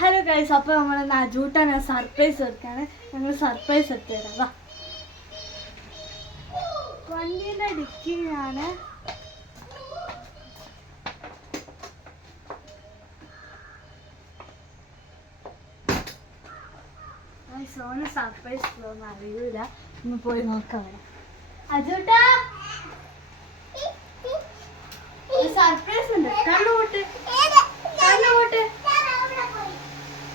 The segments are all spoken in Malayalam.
ഹലോ ഗൈസ് അപ്പോൾ നമ്മൾ നജൂട്ടാണ് സർപ്രൈസ് കൊടുക്കാണ് ഞങ്ങൾ സർപ്രൈസ് എടുത്തു തരാം വാ. വണ്ടീന്റെ ഡിക്കിയാണ് സോന് സർപ്രൈസ് തോന്നുന്നു അറിയില്ല ഒന്ന് പോയി നോക്കാം അജൂട്ടാ സർപ്രൈസ് ഉണ്ട് കണ്ണുകൂട്ട് കണ്ണുകൂട്ട്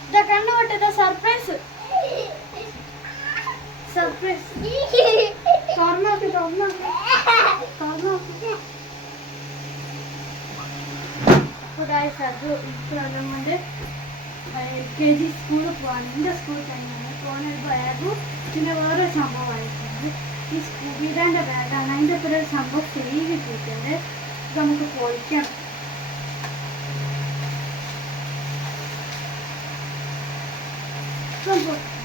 ഇതാ കണ്ണുകൂട്ട് ഇതാ സർപ്രൈസ് സർപ്രൈസ് തുറന്നോക്ക് തുറന്നോക്ക് തുറന്നോക്ക് അത് ഇപ്പോഴും കൊണ്ട് എൽ കെ ജി സ്കൂളിൽ പോകാൻ എന്റെ സ്കൂൾ തന്നെയാണ് പോകുന്ന ബാഗും പിന്നെ വേറൊരു സംഭവമായിട്ടുണ്ട്. ഈ സ്കൂബിഡാന്റെ ബാഗാണ്. അതിന്റെ ഒപ്പം ഒരു സംഭവം ഫ്രീ കിട്ടിയിട്ടുണ്ട്. നമുക്ക് പോയിക്കാം ഇപ്പം പൊ-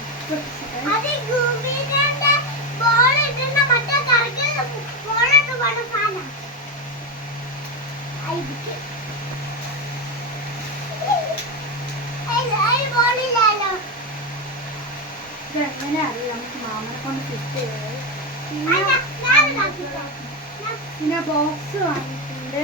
ഇത് എങ്ങനെ അറിയാം നമുക്ക് മാമനെ കൊണ്ട് ചെയ്തത് പിന്നെ ബോക്സ് വാങ്ങിയിട്ടുണ്ട്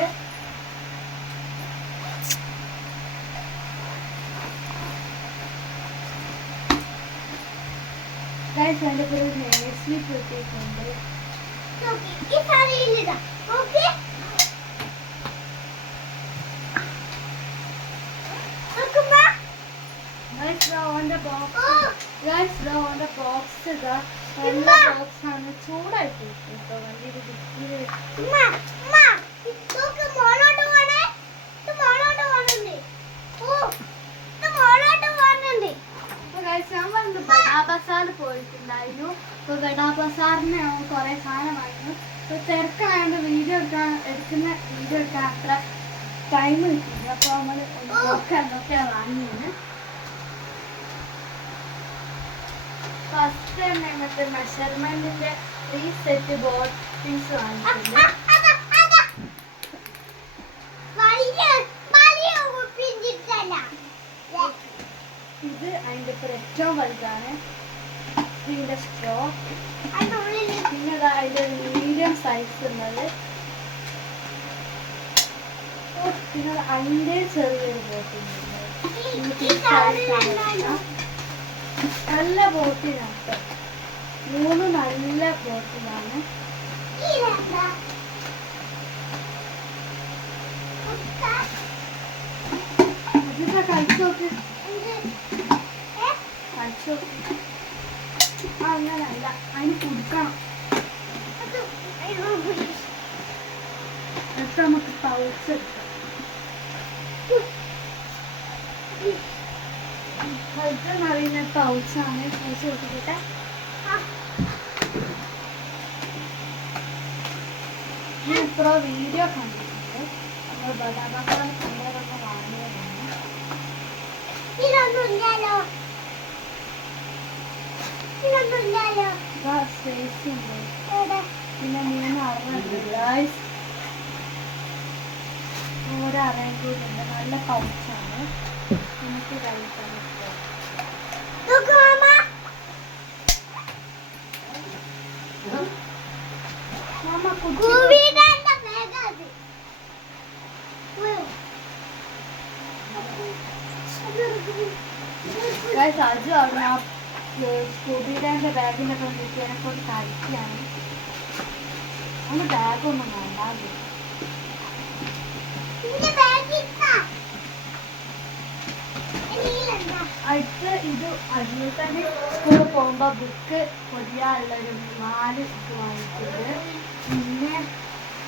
അതിന്റെ കൂടെ നേഴ്സ്ലി കിട്ടിയിട്ടുണ്ട്. ഓക്കേ? നോക്കുമ്പോ, ഗൈസ് ഓന്റെ ബോക്സ് ഗൈസ് ഓന്റെ ബോക്സ് ഇതാ നല്ല. ബോക്സ് ആണ് ചൂടായിട്ട് കേട്ടോ വണ്ടിയുടെ ഡിക്കിയിൽ. ഇത് ഇത് ബസാറിൽ പോയിട്ടുണ്ടായിരുന്നു. അപ്പോൾ ബഡാ ബസാറിന് കുറേ സാധനം വാങ്ങി അപ്പോൾ തിരക്കായതുകൊണ്ട് വീഡിയോ എടുക്കാൻ എടുക്കുന്ന വീഡിയോ എടുക്കാൻ അത്ര ടൈം കിട്ടില്ല അപ്പോൾ നമ്മൾ നോക്കാം എന്തൊക്കെയാണ് വാങ്ങിയത് ഫസ്റ്റ് തന്നെ മറ്റേ മെഷർമെന്റിന്റെ ത്രീ സെറ്റ് ബോട്ട് പീസ് വാങ്ങിയിട്ടുണ്ട് ഇത് അതിന്റെ ഇപ്പോൾ ഏറ്റവും വലുതാണ്. ഇതിന്റെ സ്ട്രോ പിന്നെ അതിന്റെ മീഡിയം സൈസ് ഉള്ളത്. പിന്നെ അതിന്റെ ചെറിയൊരു സാധനം നല്ല ബോട്ടിലാണ് മൂന്ന് നല്ല ബോട്ടിലാണ്. അതിപ്പോ കളിച്ചു നോക്ക്. നോക്ക്. ആ അങ്ങനല്ല. അതിന് കുടുക്കണം. എന്നിട്ട് നമുക്ക് പൗച്ച് എടുക്കാം. എന്ന് പറയുന്ന പൗച്ചാണ്. പൗച്ച് കൊടുത്തിട്ട് ഞാൻ ഇത്ര വീഡിയോ കണ്ടിട്ടുണ്ട്. നമ്മൾ ബദാബാസാണ് കണ്ടതൊക്കെ വാങ്ങിയതാണ് ഇതൊന്നും ഇല്ലല്ലോ ഇതൊന്നും ഇല്ലല്ലോ ഇതാ സ്പേസ് ഉണ്ട്? പിന്നെ മൂന്ന് ഗായ്സ് ഒരു അറയും കൂടി ഉണ്ട്. നല്ല പൗച്ചാണ്. Guys, hoje eu vou na, eu vou vir dentro da bag e na frente tem a portaria. Vamos dar com o meu namorado. Minha. അടുത്ത് ഇത് അതിൽ തന്നെ സ്കൂളിൽ പോകുമ്പോൾ ബുക്ക് പൊതിയാനുള്ളൊരു നാല് ബുക്ക് വാങ്ങിച്ചത് പിന്നെ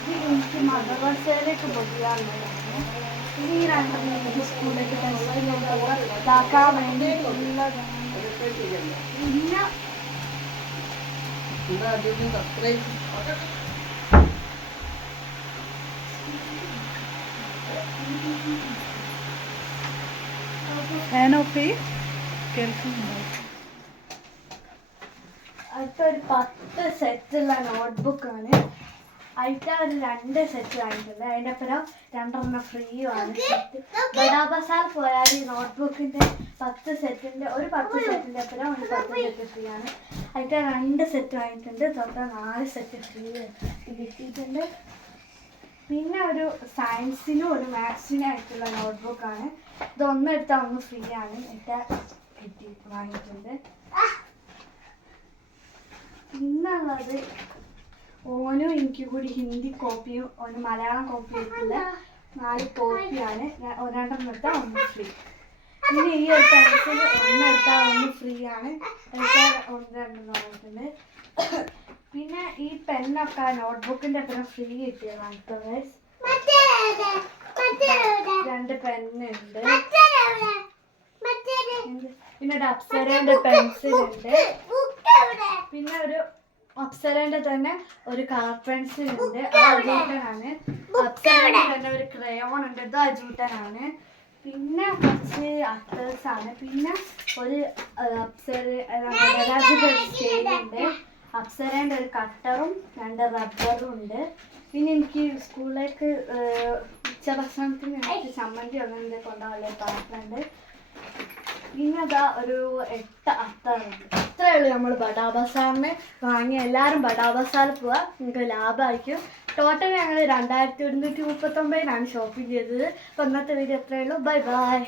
ഇത് എനിക്ക് മദർസയിലേക്ക് പൊതിയാനുള്ളതാണ്. ഈ രണ്ടെണ്ണം എനിക്ക് സ്കൂളിലേക്ക് ടെസ്റ്റിന് ഇതാക്കാൻ വേണ്ടിയിട്ടുള്ളതാണ്. പിന്നെ ഫാനോപ്പി കേൾക്കുന്നുണ്ടോ അടുത്തൊരു പത്ത് സെറ്റുള്ള നോട്ട്ബുക്കാണ് അടുത്ത ഒരു രണ്ട് സെറ്റ് വാങ്ങിയിട്ടുണ്ട് അതിന്റെ അപ്പുറം രണ്ടെണ്ണം ഫ്രീ ആണ്. സെറ്റ് ബഡാ ബസാർ പോയാൽ ഈ നോട്ട്ബുക്കിന്റെ പത്ത് സെറ്റിന്റെ ഒരു പത്ത് സെറ്റിന്റെ അപ്പുറം ഒരു പത്ത് സെറ്റ് ഫ്രീ ആണ്. അതിന്റെ രണ്ട് സെറ്റ് വാങ്ങിയിട്ടുണ്ട്. തൊട്ട് നാല് സെറ്റ് ഫ്രീ കിട്ടിയിട്ടുണ്ട്. പിന്നെ ഒരു സയൻസിനും ഒരു മാത്സിനും ആയിട്ടുള്ള നോട്ട്ബുക്കാണ് ഇത് എടുത്താൽ ഒന്ന് ഫ്രീ ആണ്. എന്നിട്ട് കിട്ടി വാങ്ങിയിട്ടുണ്ട്. പിന്നുള്ളത് ഓനും എനിക്ക് കൂടി ഹിന്ദി കോപ്പിയും ഒരു മലയാളം കോപ്പിയും എടുത്തില്ല നാല് കോപ്പിയാണ് ഒരെണ്ണം എടുത്താൽ ഒന്ന് ഫ്രീ പിന്നെ ഈ ഒരു പെൻസിൽ ഒന്നെടുത്താൽ ഒന്ന് ഫ്രീ ആണ്. എടുത്താൽ ഒന്ന് രണ്ടെന്ന് പറഞ്ഞിട്ടുണ്ട് പിന്നെ ഈ പെന്നൊക്കെ നോട്ട്ബുക്കിന്റെ അത്ര ഫ്രീ കിട്ടിയതാണ് കേട്ടോ എന്ത്? പിന്നെ ഒരു അപ്സരന്റെ പെൻസിൽ ഉണ്ട് പിന്നെ ഒരു അപ്സരന്റെ തന്നെ ഒരു കളർ പെൻസിൽ ഉണ്ട് അജൂട്ടനാണ്. അപ്സരന്റെ തന്നെ ഒരു ക്രയോൺ ഉണ്ട്. ഇത് അജൂട്ടനാണ്. പിന്നെ കുറച്ച് അക്ടേഴ്സ് ആണ്. പിന്നെ ഒരു അപ്സര സ്കെയിലുണ്ട് അപ്സരേന്റെ ഒരു കട്ടറും രണ്ട് റബ്ബറും ഉണ്ട്. പിന്നെ എനിക്ക് സ്കൂളിലേക്ക് ഏഹ്, ഉച്ച ഭക്ഷണത്തിന് എനിക്ക് ചമ്മന്തി അങ്ങനെ കൊണ്ടുപോകാനുള്ള പാത്രമുണ്ട് പിന്നെ അതാ ഒരു എട്ട് അത്താണ് ഇത്രയേ ഉള്ളൂ നമ്മൾ ബഡാ ബസാറിന് വാങ്ങി എല്ലാവരും ബഡാ ബസാറിൽ പോവാ. നിങ്ങൾക്ക് ലാഭമായിരിക്കും. ടോട്ടൽ ഞങ്ങൾ രണ്ടായിരത്തി ഒരുന്നൂറ്റി മുപ്പത്തൊമ്പതിനാണ് ഷോപ്പിംഗ് ചെയ്തത്. അപ്പോൾ ഇന്നത്തെ വീഡിയോ എത്രയേ ഉള്ളൂ. Bye bye